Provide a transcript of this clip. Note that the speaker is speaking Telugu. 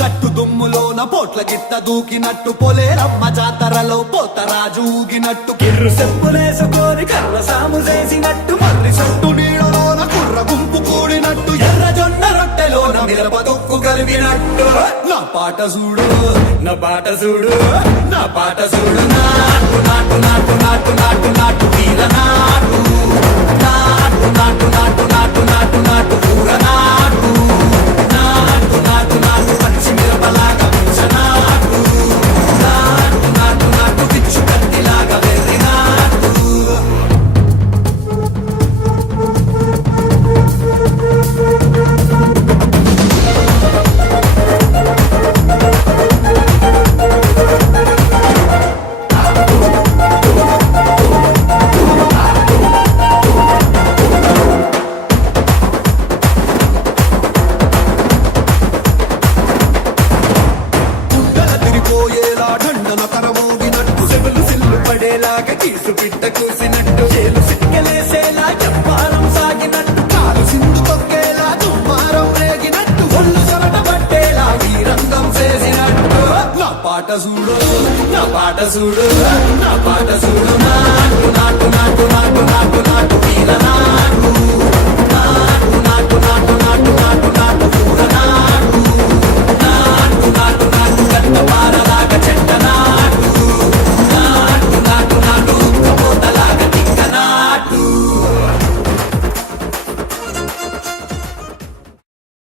గట్టు దుమ్ములోన పోట్ల గిట్ట దూకినట్టు పొలేరమ్మ జాతరలో పోతరాజు ఊగినట్టు కిర్రు సెప్పులేసుకొని కర్ర సాము చేసినట్టు మర్రి సొట్టు నీడలోన కుర్ర గుంపు కూడినట్టు ఎర్ర జొన్న రొట్టెలోన మిరప దొక్కు కలిపినట్టు నా పాట చూడు నా పాట చూడు నా పాట చూడు నాటు నాటు నాటు నాటు నాటు నాటు తీర నాటు నాటు నాటు నాటు నాటు నాటు నాటు కూర నాటు నాటు నాటు నాటు పచ్చి మిరపలాగా పిచ్చ నాటు నాటు నాటు నాటు పిచ్చు కత్తిలాగా వెర్రి నాటు పడేలాగా కీసు పిట్ట కూసినట్టు చేలు సిక్కలేసేలా చెప్పారం సాగినట్టు కాలు సింధు తొక్కేలా దుమ్మారం రేగినట్టు ఒళ్ళు చెమట పట్టేలా ఈ రంగం చేసినట్టు నా పాట చూడు నా పాట చూడు నా పాట చూడు నాటు నాటు నాటు నాటు నాటు